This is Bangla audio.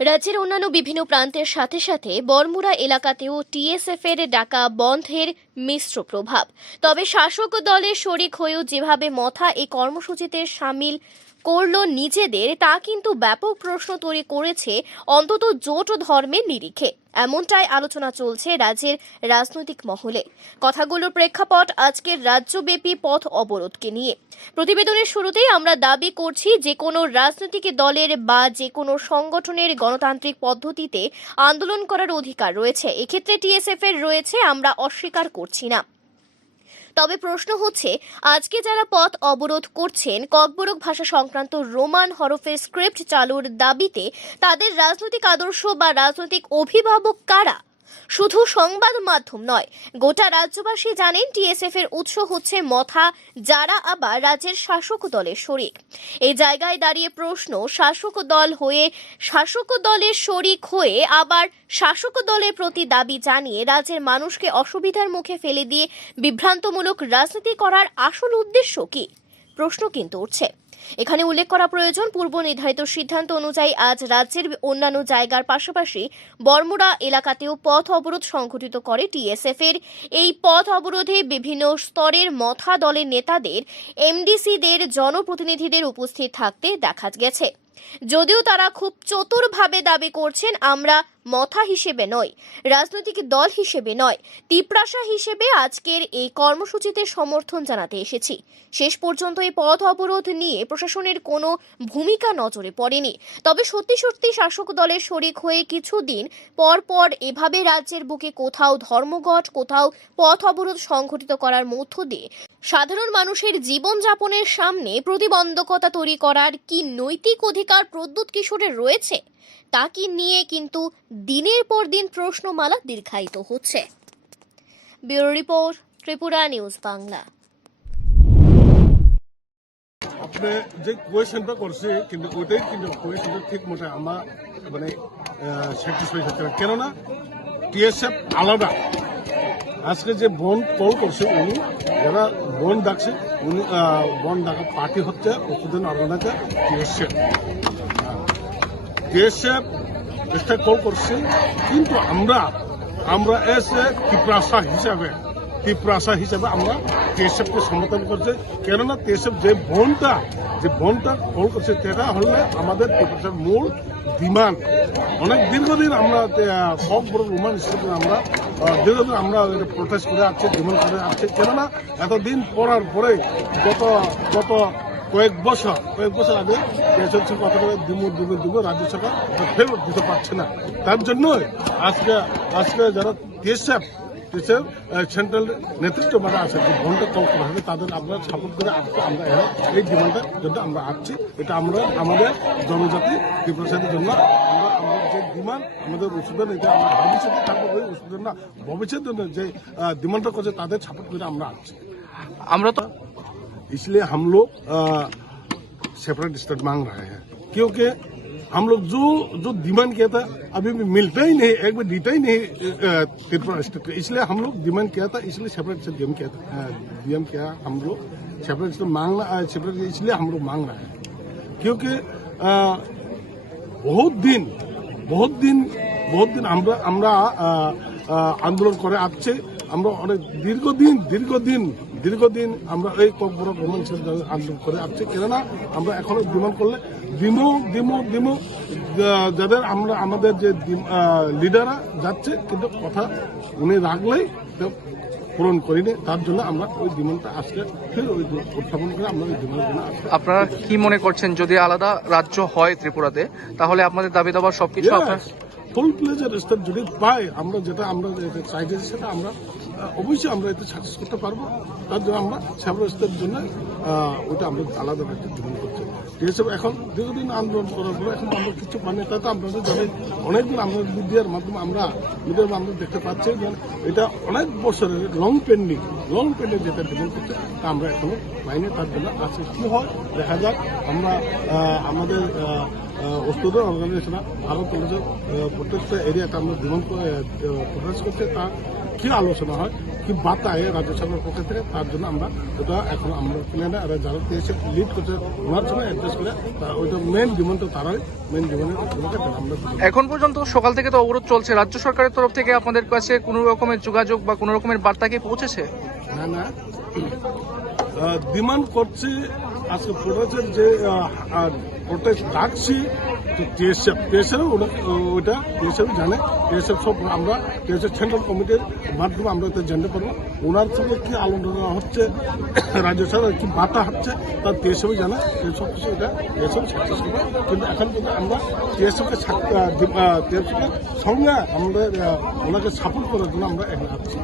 রাজ্যের অন্যান্য বিভিন্ন প্রান্তের সাথে সাথে বর্মুরা এলাকাতেও টিএসএফ এর ডাকা বন্ধের মিশ্র প্রভাব। তবে শাসক দলের শরিক হয়েও যেভাবে মথা এই কর্মসূচিতে সামিল করল নিজেদের, তা কিন্তু ব্যাপক প্রশ্ন তৈরি করেছে অন্তত জোট ধর্মের নিরিখে। এমনটাই আলোচনা চলছে রাজ্যের রাজনৈতিক মহলে। কথাগুলোর প্রেক্ষাপট আজকের রাজ্যব্যাপী পথ অবরোধকে নিয়ে। প্রতিবেদনের শুরুতেই আমরা দাবি করছি যে কোনো রাজনৈতিক দলের বা যে কোনো সংগঠনের গণতান্ত্রিক পদ্ধতিতে আন্দোলন করার অধিকার রয়েছে। এক্ষেত্রে টিএসএফ এর রয়েছে আমরা অস্বীকার করছি না। তবে প্রশ্ন হচ্ছে, আজকে যারা পথ অবরোধ করছেন, ককবরক ভাষা সংক্রান্ত রোমান হরফের স্ক্রিপ্ট চালুর দাবিতে তাদের রাজনৈতিক আদর্শ বা রাজনৈতিক অভিভাবক কারা? শুধু সংবাদ মাধ্যম নয়, গোটা রাজ্যবাসী জানেন টিএসএফ এর উৎস হচ্ছে মথা, যারা আবার রাজ্যের শাসক দলের শরিক। এই জায়গায় দাঁড়িয়ে প্রশ্ন, শাসক দল হয়ে, শাসক দলের শরিক হয়ে আবার শাসক দলের প্রতি দাবি জানিয়ে রাজ্যের মানুষকে অসুবিধার মুখে ফেলে দিয়ে বিভ্রান্তমূলক রাজনীতি করার আসল উদ্দেশ্য কি? প্রশ্ন কিন্তু উঠছে। এখানে উল্লেখ করা প্রয়োজন, পূর্ব নির্ধারিত সিদ্ধান্ত অনুযায়ী আজ রাজ্যের অন্যান্য জায়গার পাশাপাশি বরমুড়া এলাকাতেও পথ অবরোধ সংঘটিত করে টিএসএফ এর। এই পথ অবরোধে বিভিন্ন স্তরের মথা দলের নেতাদের, এমডিসিদের, জনপ্রতিনিধিদের উপস্থিত থাকতে দেখা গেছে। যদিও তারা খুব চতুরভাবে দাবি করছেন, আমরা মথা হিসেবে নয় রাজনৈতিক দল হিসেবে নয় তিপ্রাসা হিসেবে আজকের এই কর্মসূচিতে সমর্থন জানাতে এসেছি। শেষ পর্যন্ত এই পথ অবরোধ নিয়ে প্রশাসনের কোনো ভূমিকা নজরে পড়েনি। তবে সত্যি সত্যি শাসক দলের শরিক হয়ে কিছুদিন পর পর এভাবে রাজ্যের বুকে কোথাও ধর্মঘট, কোথাও পথ অবরোধ সংঘটিত করার মধ্য দিয়ে সাধারণ মানুষের জীবনযাপনের সামনে প্রতিবন্ধকতা তৈরি করার কি নৈতিক অধিকার প্রদ্যুৎ কিশোরের রয়েছে। তা কি নিয়ে কিন্তু দিনের পর দিন প্রশ্নমালা দীর্ঘায়িত হচ্ছে। Bureau report, Tripura news Bangla. আপনি যে কোয়েশনটা করছে, কিন্তু ওইটাই কিন্তু কোয়েশনটা ঠিক মতো আমার মানে স্যাটিসফাই হচ্ছে কেননা, টিএসএফ আলাদা। আজকে যে বন কল করছে, উনি যারা বন ডাকছে, উনি বন ডাকা পার্টি হচ্ছে ওষুধের অর্গানাইজার টিএসএফ এসে কল করছে, কিন্তু আমরা আমরা এসে ত্রিপ্রাসা হিসাবে ত্রিপ্রাসা হিসাবে আমরা টিএসএফকে সমর্থন করছে। কেননা টিএসএফ যে বনটা যে বনটা কল করছে, সেটা হলে আমাদের ত্রিপ্রাসার মূল ডিমান্ড। অনেক দীর্ঘদিন আমরা সব বড় রোমান হিসেবে আমরা দীর্ঘদিন আমরা প্রোটেস্ট করে আসছি ডিমান্ড করে আসছি। কেননা এতদিন পড়ার পরে গত গত কয়েক বছর কয়েক বছর আগে এসএসসি কত করে দিব দিব দিব রাজ্য সরকার ফেরত দিতে পারছে না। তার জন্যই আজকে আজকে যারা টিএসএফ টিএসএফ সেন্ট্রাল নেতৃত্ব মানে আছে যে বনটা কল করা হবে তাদের আমরা সাপোর্ট করে আসবো আমরা এরা এই ডিমান্ডের জন্য আমরা আসছি এটা আমরা আমাদের জনজাতি ত্রিপ্রাসাদের জন্য আমরা আমাদের যে ডিমান্ড আমাদের ওষুধের এটা আমরা ভবিষ্যতে থাকবো ওই ওষুধের না ভবিষ্যতের জন্য যে ডিমান্ডটা করছে তাদের সাপোর্ট করে আমরা আসছি আমরা তো इसलिए हम लोग सेपरेट स्टेट मांग रहे हैं क्योंकि हम लोग जो जो डिमांड किया था अभी भी मिलता ही नहीं एक बार देता ही नहीं अ, त्रिपुरा स्टेट को इसलिए हम लोग डिमांड किया था इसलिए सेपरेट स्टेट डीएम किया था डीएम किया हम लोग सेपरेट स्टेट मांगना सेपरेट इसलिए हम लोग मांग रहे हैं क्योंकि अ, বহুত দিন বহুত দিন বহুত দিন আমরা আমরা আহ, আহ, আন্দোলন করে আসছে আমরা অনেক দীর্ঘদিন দীর্ঘদিন দীর্ঘদিন আমরা এই ককবরক রোমান আন্দোলন করে আসছে। কেননা আমরা এখনও ডিমান্ড করলে দিমো দিমো দিমো যাদের আমরা আমাদের যে লিডাররা যাচ্ছে কিন্তু কথা উনি রাখলেই পূরণ করিনি। তার জন্য আমরা ওই ডিমান্ডটা আজকে ফির ওই উত্থাপন করে আমরা ওই আপনারা কি মনে করছেন যদি আলাদা রাজ্য হয় ত্রিপুরাতে তাহলে আপনাদের দাবি দাবা সবকিছু আপনার ফুল প্লেজের স্টেপ যদি পাই আমরা যেটা আমরা যেটা চাইতেছি সেটা আমরা অবশ্যই আমরা এতে সাকসেস করতে পারব। তার জন্য আমরা সেভেন জন্য ওইটা আমরা আলাদা একটা জীবন করছি টিএসএফ এখন দীর্ঘদিন আন্দোলন করার পরে এখন আমরা কিছু পানি তা তো আপনাদের জানেন অনেকদিন আমরা মিডিয়ার মাধ্যমে আমরা মিডিয়ার মাধ্যমে দেখতে পাচ্ছি যে এটা অনেক বছরের লং পেন্ডিং লং পেন্ডিং যেটা ডিমান্ড করছে তা আমরা এখনও পাইনি। তার জন্য আজকে কি হয়, দেখা যাক। আমরা আমাদের ওষুধের অর্গানাইজেশন ভারত কলেজের প্রত্যেকটা এরিয়াতে আমরা জীবন প্রকাশ করছে। তা কি আলোচনা হয় কি বার্তায় রাজ্য সরকারের পক্ষ থেকে তার জন্য আমরা ওটা এখন আমরা প্ল্যানে আর যারা এসে লিড করছে ওনার সঙ্গে অ্যাড্রেস করে ওইটা মেন ডিমান্ড তো তারাই মেন ডিমান্ডের আমরা এখন পর্যন্ত সকাল থেকে তো অবরোধ চলছে। রাজ্য সরকারের তরফ থেকে আপনাদের কাছে কোনো রকমের যোগাযোগ বা কোনো রকমের বার্তা কি পৌঁছেছে? না না। ডিমান্ড করছি আজকে প্রোটেস্টের যে প্রোটেস্ট ডাকছি তো টিএসএফ টিএসএফ ওটা টিএসএফ জানে। টিএসএফ সব আমরা টিএসএফ সেন্ট্রাল কমিটির মাধ্যমে আমরা এটা জানতে পারব। ওনার সঙ্গে কি আলোচনা হচ্ছে? রাজ্য সরকার কি বার্তা হচ্ছে? তার টিএসএফই জানে। সব কিছু এটা টিএসএফ সাকসেস করবে। কিন্তু এখন কিন্তু আমরা টিএসএফকে টিএসএফকে সঙ্গে আমাদের ওনাকে সাপোর্ট করার জন্য আমরা এখানে আসছি